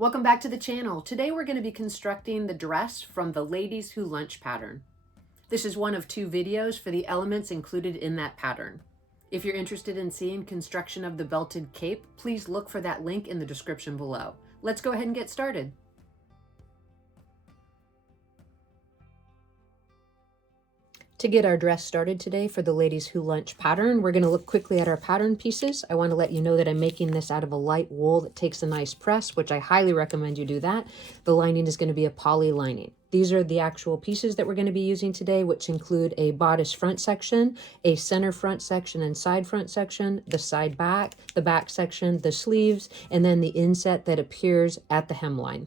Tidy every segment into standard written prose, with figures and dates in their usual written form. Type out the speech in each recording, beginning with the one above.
Welcome back to the channel. Today we're going to be constructing the dress from the Ladies Who Lunch pattern. This is one of 2 videos for the elements included in that pattern. If you're interested in seeing construction of the belted cape, please look for that link in the description below. Let's go ahead and get started. To get our dress started today for the Ladies Who Lunch pattern, we're going to look quickly at our pattern pieces. I want to let you know that I'm making this out of a light wool that takes a nice press, which I highly recommend you do that. The lining is going to be a poly lining. These are the actual pieces that we're going to be using today, which include a bodice front section, a center front section and side front section, the side back, the back section, the sleeves, and then the inset that appears at the hemline.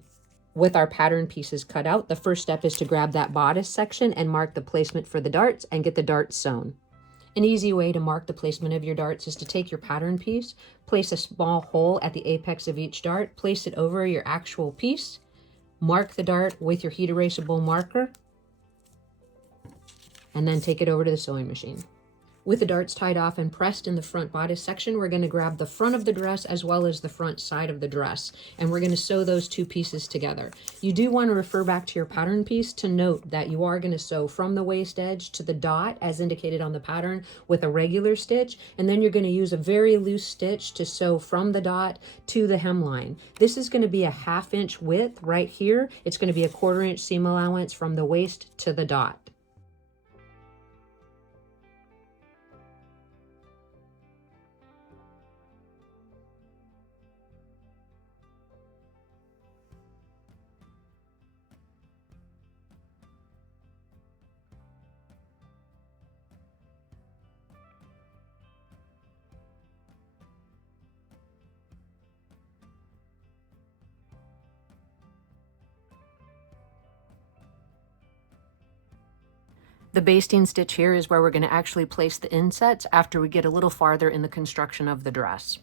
With our pattern pieces cut out, the first step is to grab that bodice section and mark the placement for the darts and get the darts sewn. An easy way to mark the placement of your darts is to take your pattern piece, place a small hole at the apex of each dart, place it over your actual piece, mark the dart with your heat erasable marker, and then take it over to the sewing machine. With the darts tied off and pressed in the front bodice section, we're going to grab the front of the dress as well as the front side of the dress, and we're going to sew those 2 pieces together. You do want to refer back to your pattern piece to note that you are going to sew from the waist edge to the dot as indicated on the pattern with a regular stitch, and then you're going to use a very loose stitch to sew from the dot to the hemline. This is going to be a 1/2 inch width right here. It's going to be a 1/4 inch seam allowance from the waist to the dot. The basting stitch here is where we're going to actually place the insets after we get a little farther in the construction of the dress.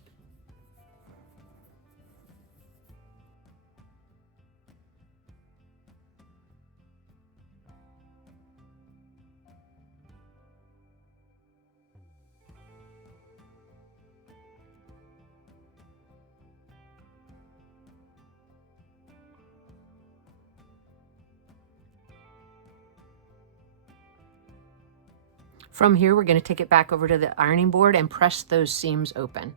From here, we're going to take it back over to the ironing board and press those seams open.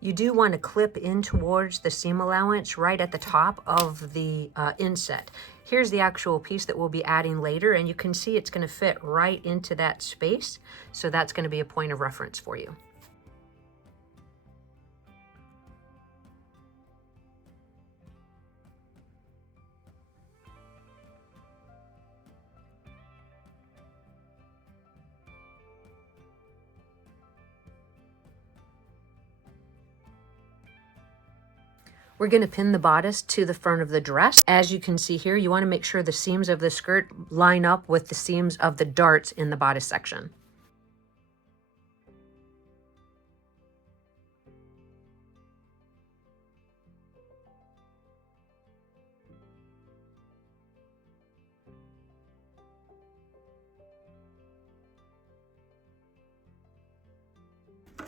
You do want to clip in towards the seam allowance right at the top of the inset. Here's the actual piece that we'll be adding later, and you can see it's going to fit right into that space. So that's going to be a point of reference for you. We're going to pin the bodice to the front of the dress. As you can see here, you want to make sure the seams of the skirt line up with the seams of the darts in the bodice section.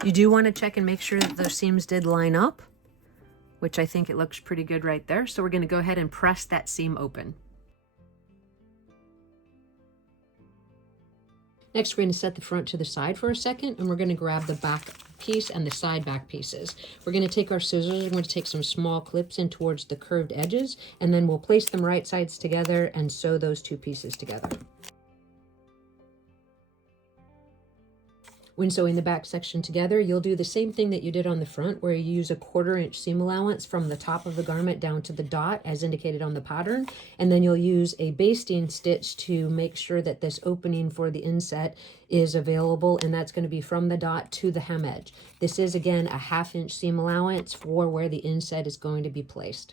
You do want to check and make sure that those seams did line up, which I think it looks pretty good right there. So we're going to go ahead and press that seam open. Next, we're going to set the front to the side for a second, and we're going to grab the back piece and the side back pieces. We're going to take our scissors, we're going to take some small clips in towards the curved edges, and then we'll place them right sides together and sew those 2 pieces together. When sewing the back section together, you'll do the same thing that you did on the front, where you use a 1/4 inch seam allowance from the top of the garment down to the dot as indicated on the pattern, and then you'll use a basting stitch to make sure that this opening for the inset is available, and that's going to be from the dot to the hem edge. This is again a 1/2 inch seam allowance for where the inset is going to be placed.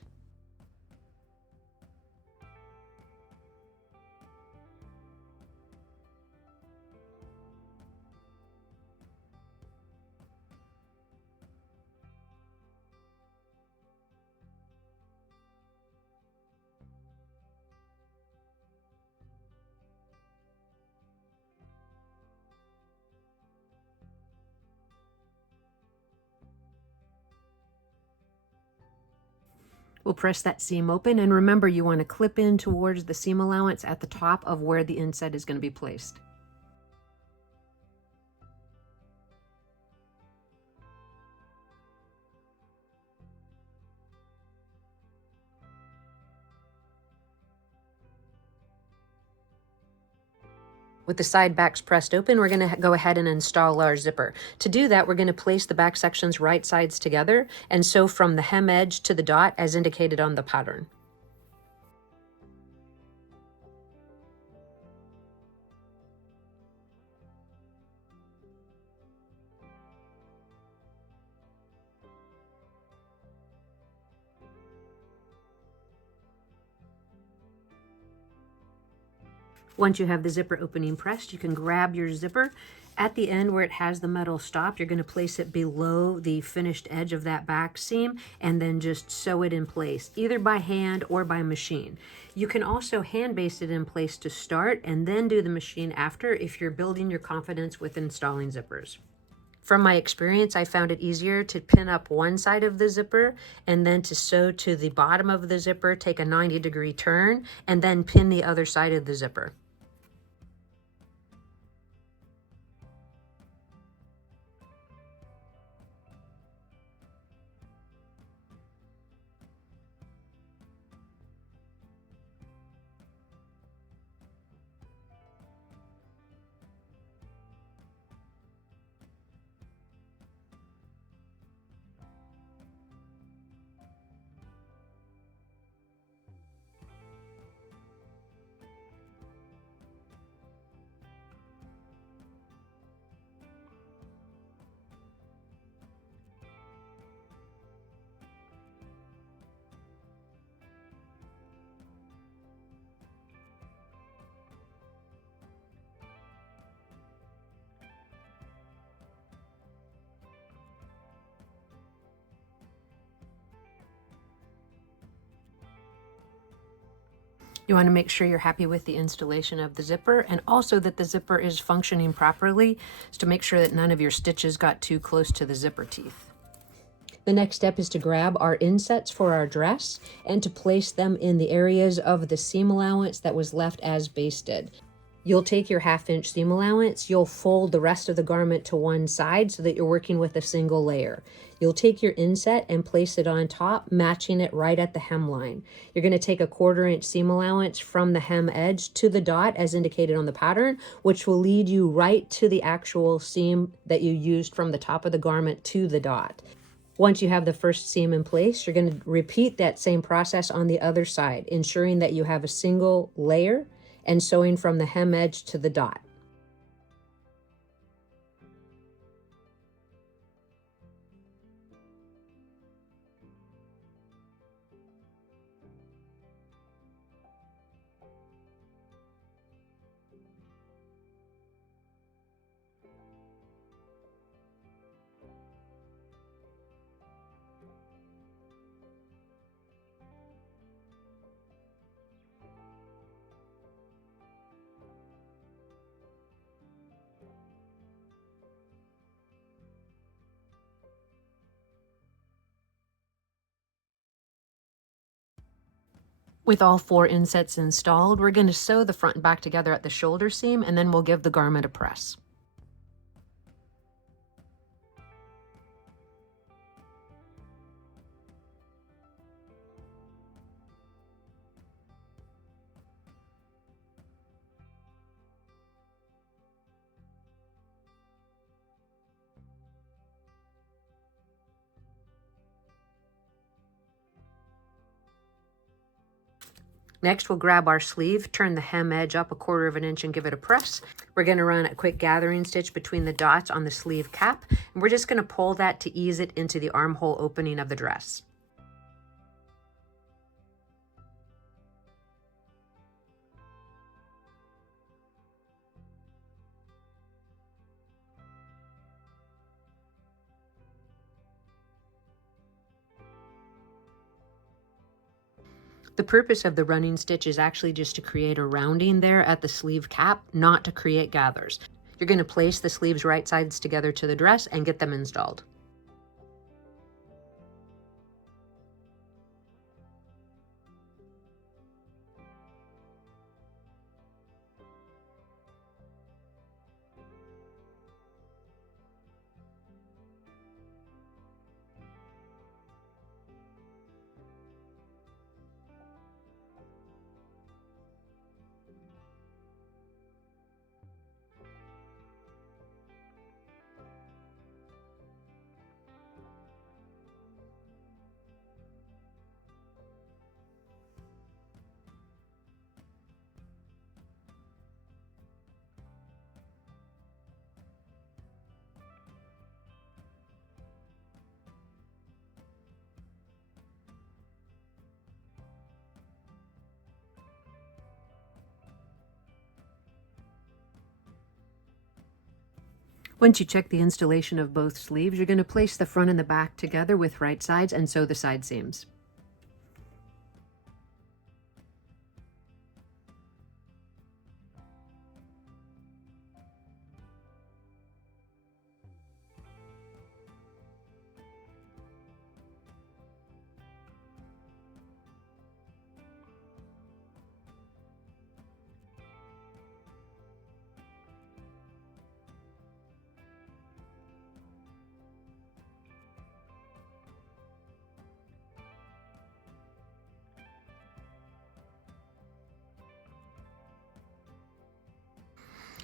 We'll press that seam open, and remember, you want to clip in towards the seam allowance at the top of where the inset is going to be placed. With the side backs pressed open, we're going to go ahead and install our zipper. To do that, we're going to place the back sections right sides together and sew from the hem edge to the dot as indicated on the pattern. Once you have the zipper opening pressed, you can grab your zipper. At the end where it has the metal stop, you're going to place it below the finished edge of that back seam and then just sew it in place, either by hand or by machine. You can also hand baste it in place to start and then do the machine after if you're building your confidence with installing zippers. From my experience, I found it easier to pin up one side of the zipper and then to sew to the bottom of the zipper, take a 90-degree turn, and then pin the other side of the zipper. You want to make sure you're happy with the installation of the zipper and also that the zipper is functioning properly, so to make sure that none of your stitches got too close to the zipper teeth. The next step is to grab our insets for our dress and to place them in the areas of the seam allowance that was left as basted. You'll take your 1/2-inch seam allowance, you'll fold the rest of the garment to one side so that you're working with a single layer. You'll take your inset and place it on top, matching it right at the hemline. You're going to take a 1/4-inch seam allowance from the hem edge to the dot as indicated on the pattern, which will lead you right to the actual seam that you used from the top of the garment to the dot. Once you have the first seam in place, you're going to repeat that same process on the other side, ensuring that you have a single layer and sewing from the hem edge to the dot. With all 4 insets installed, we're going to sew the front and back together at the shoulder seam, and then we'll give the garment a press. Next, we'll grab our sleeve, turn the hem edge up a 1/4 of an inch and give it a press. We're going to run a quick gathering stitch between the dots on the sleeve cap, and we're just going to pull that to ease it into the armhole opening of the dress. The purpose of the running stitch is actually just to create a rounding there at the sleeve cap, not to create gathers. You're going to place the sleeves right sides together to the dress and get them installed. Once you check the installation of both sleeves, you're going to place the front and the back together with right sides and sew the side seams.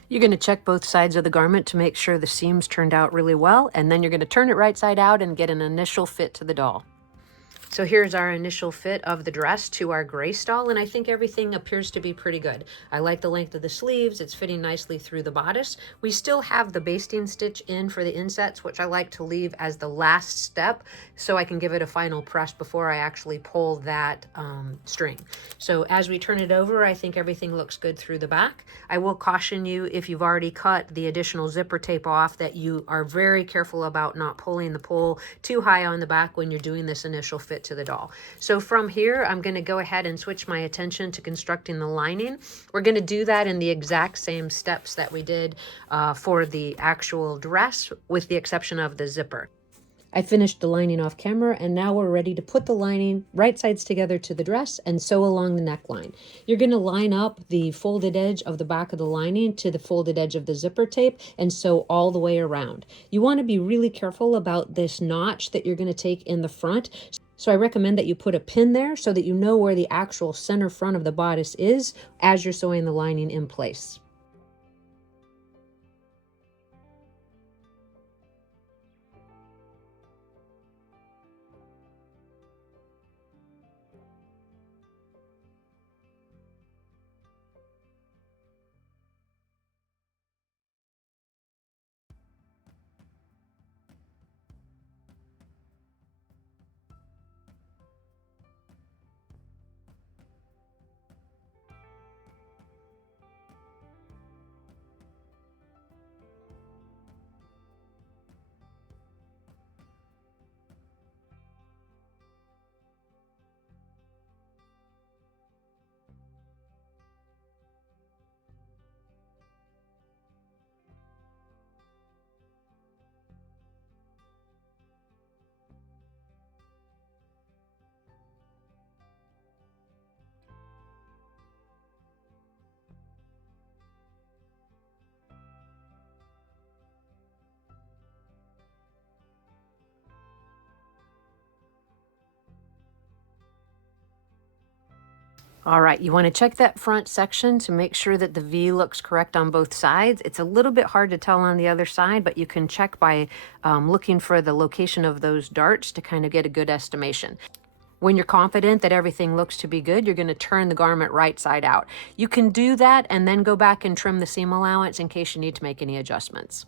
You're going to check both sides of the garment to make sure the seams turned out really well, and then you're going to turn it right side out and get an initial fit to the doll. So here's our initial fit of the dress to our Grace doll, and I think everything appears to be pretty good. I like the length of the sleeves. It's fitting nicely through the bodice. We still have the basting stitch in for the insets, which I like to leave as the last step so I can give it a final press before I actually pull that string. So as we turn it over, I think everything looks good through the back. I will caution you, if you've already cut the additional zipper tape off, that you are very careful about not pulling the pole too high on the back when you're doing this initial fit to the doll. So from here, I'm going to go ahead and switch my attention to constructing the lining. We're going to do that in the exact same steps that we did for the actual dress, with the exception of the zipper. I finished the lining off camera, and now we're ready to put the lining right sides together to the dress and sew along the neckline. You're going to line up the folded edge of the back of the lining to the folded edge of the zipper tape and sew all the way around. You want to be really careful about this notch that you're going to take in the front. So I recommend that you put a pin there so that you know where the actual center front of the bodice is as you're sewing the lining in place. All right, you want to check that front section to make sure that the V looks correct on both sides. It's a little bit hard to tell on the other side, but you can check by looking for the location of those darts to kind of get a good estimation. When you're confident that everything looks to be good, you're going to turn the garment right side out. You can do that and then go back and trim the seam allowance in case you need to make any adjustments.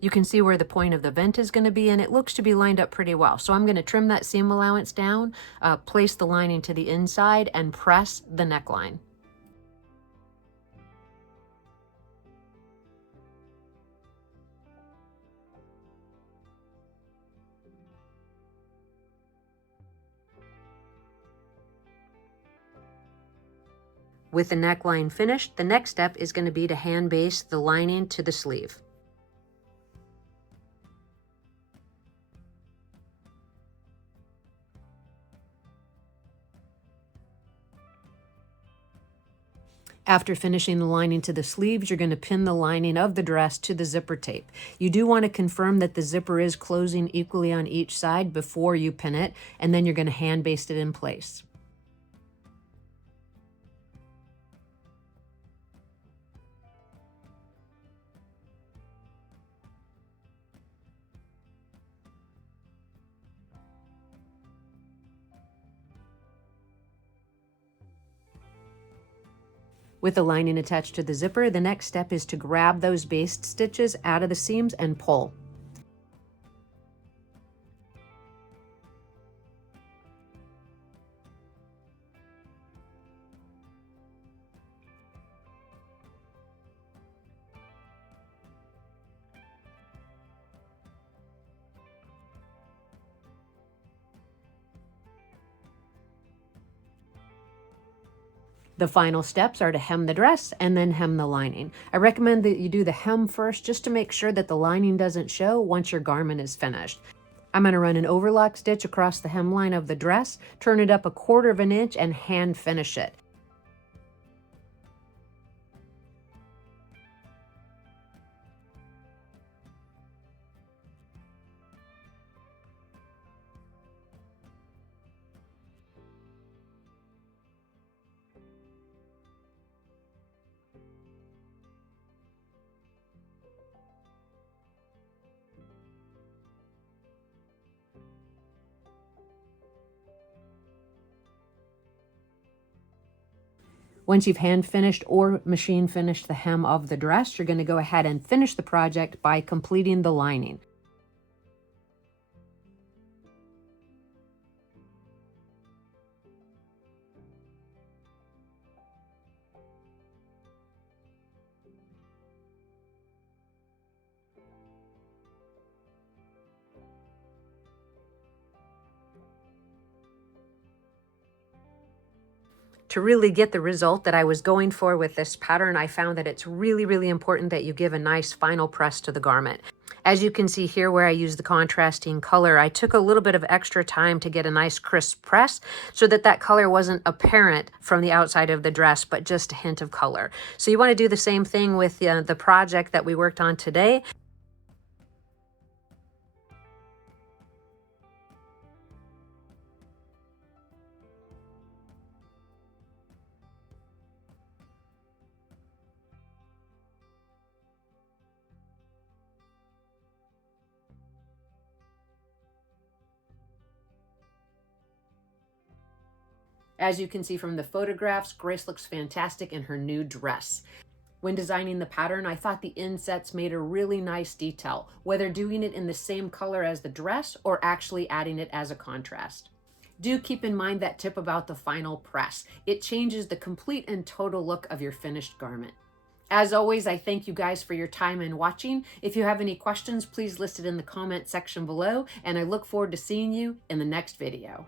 You can see where the point of the vent is going to be, and it looks to be lined up pretty well. So I'm going to trim that seam allowance down, place the lining to the inside, and press the neckline. With the neckline finished, the next step is going to be to hand baste the lining to the sleeve. After finishing the lining to the sleeves, you're going to pin the lining of the dress to the zipper tape. You do want to confirm that the zipper is closing equally on each side before you pin it, and then you're going to hand baste it in place. With the lining attached to the zipper, the next step is to grab those baste stitches out of the seams and pull. The final steps are to hem the dress and then hem the lining. I recommend that you do the hem first just to make sure that the lining doesn't show once your garment is finished. I'm going to run an overlock stitch across the hemline of the dress, turn it up 1/4 of an inch, and hand finish it. Once you've hand finished or machine finished the hem of the dress, you're going to go ahead and finish the project by completing the lining. To really get the result that I was going for with this pattern, I found that it's really important that you give a nice final press to the garment. As you can see here where I use the contrasting color, I took a little bit of extra time to get a nice crisp press so that that color wasn't apparent from the outside of the dress, but just a hint of color. So you want to do the same thing with the project that we worked on today. As you can see from the photographs, Grace looks fantastic in her new dress. When designing the pattern, I thought the insets made a really nice detail, whether doing it in the same color as the dress or actually adding it as a contrast. Do keep in mind that tip about the final press. It changes the complete and total look of your finished garment. As always, I thank you guys for your time and watching. If you have any questions, please list it in the comment section below, and I look forward to seeing you in the next video.